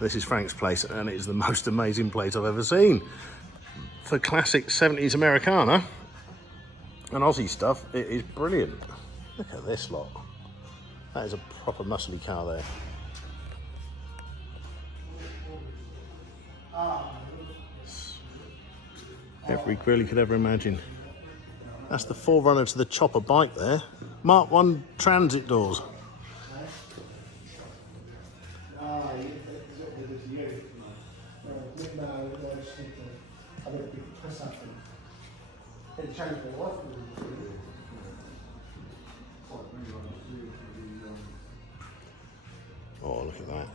This is Frank's place, and it is the most amazing place I've ever seen. For classic 70s Americana and Aussie stuff, it is brilliant. Look at this lot. That is a proper muscly car there. Every grill you could ever imagine. That's the forerunner to the chopper bike there. Mark 1 transit doors. Oh, look at that.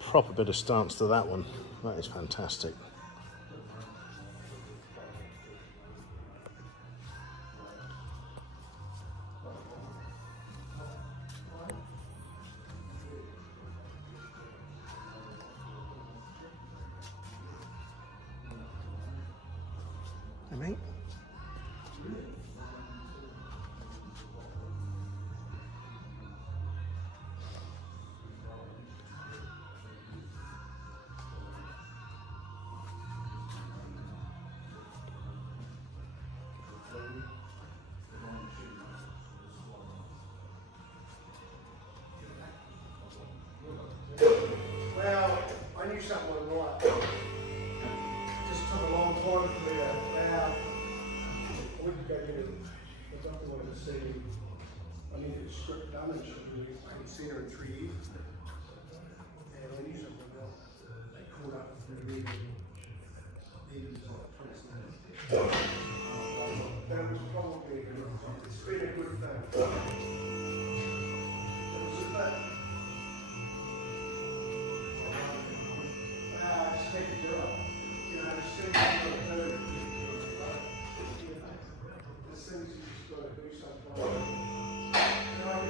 Proper bit of stance to that one. That is fantastic. Hey, mate. Well, I knew something wasn't right. Just took a long time for me to, I wouldn't go get it. The doctor wanted to see, I needed a script done and I could see her in 3 years. And I knew something else. They caught up with me. He was like 20 minutes. That was probably, it's been a good thing. It was a bit. Just take a job. You know, just things you've got to do. There's things you just got to do sometimes. You know,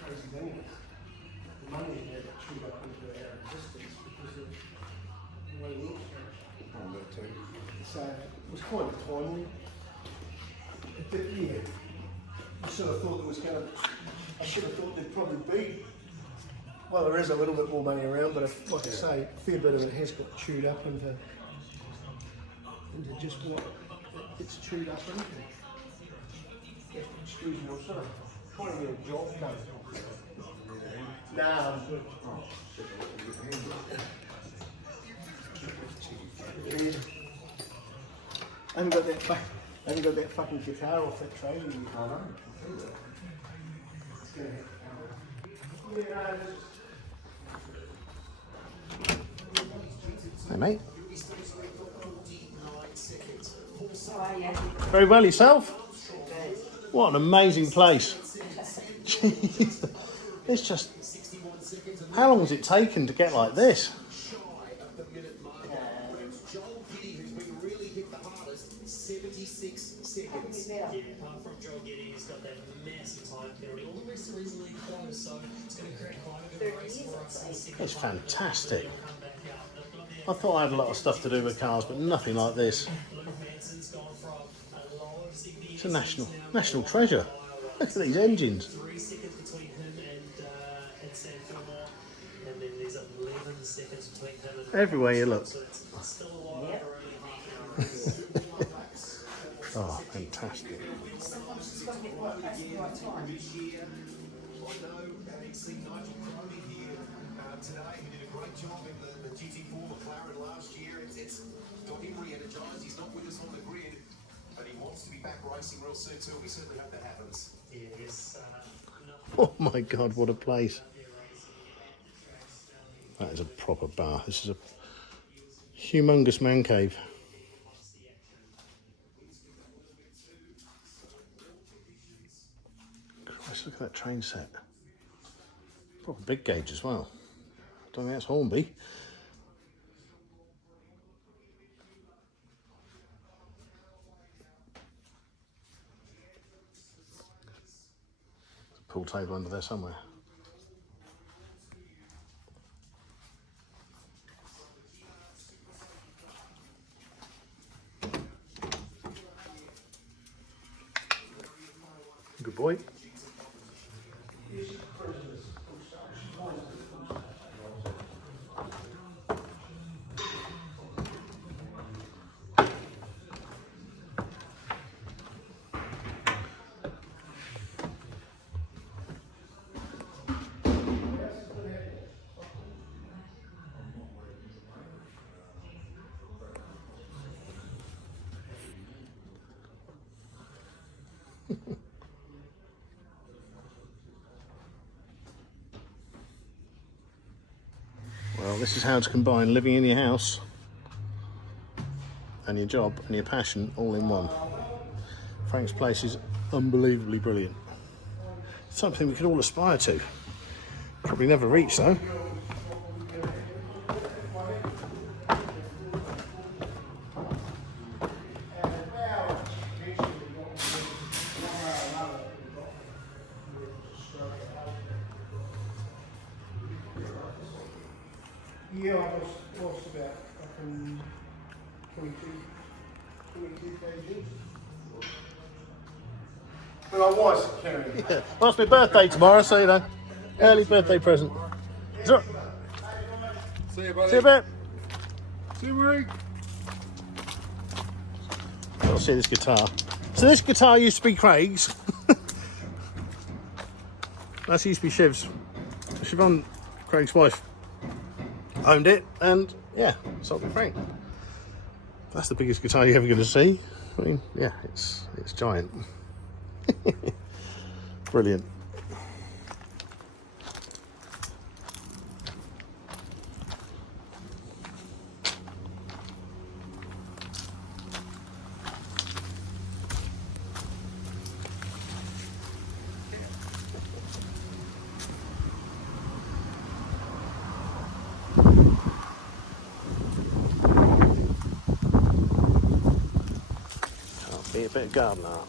crazy thing is, the money in there got chewed up into our existence because of the way we looked at it. So it was quite timely. It did, yeah. I sort of thought there was going to, I should have thought there'd probably be, well, there is a little bit more money around, but if, like I say, a fair bit of it has got chewed up into just what it's chewed up into. Excuse me, I'm sorry. Trying to get a job done. Nah, I'm good. I haven't got that fucking guitar off that training. I know. Hey, mate. Very well yourself? What an amazing place. Jeez. It's just, how long has it taken to get like this? It's fantastic. I thought I had a lot of stuff to do with cars, but nothing like this. It's a national treasure. Look at these engines. Everywhere you look. Oh, fantastic. Today, he did a great job in the GT4 McLaren last year. It's got him re-energized. He's not with us on the grid, but he wants to be back racing real soon too. We certainly hope that happens. Oh my God, what a place. That is a proper bar. This is a humongous man cave. Christ, look at that train set. Proper big gauge as well. I don't think that's Hornby. Pool table under there somewhere. Good boy. Well, this is how to combine living in your house and your job and your passion all in one. Frank's place is unbelievably brilliant. Something we could all aspire to. Probably never reach though. Yeah, I lost about 22 kgs. But I was carrying. Yeah. Well, it's my birthday tomorrow, so you know. Early birthday present. So, See you, buddy. see you a bit. See you, Rick. I'll see this guitar. So this guitar used to be Craig's. That used to be Shiv's. Siobhan, Craig's wife, owned it, and yeah, sold it to Frank. That's the biggest guitar you're ever going to see. I mean, yeah, it's giant. Brilliant. Be a bit of garden art.